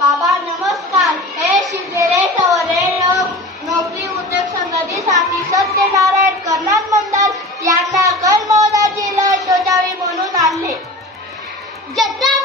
बाबा नमस्कार. हे शिवजेरे सवरे नोकरी उद्योग संघासाठी सत्यनारायण कर्नाट मंडळ यांना कलमोदाची लस शोधावी म्हणून आणले. जत्रा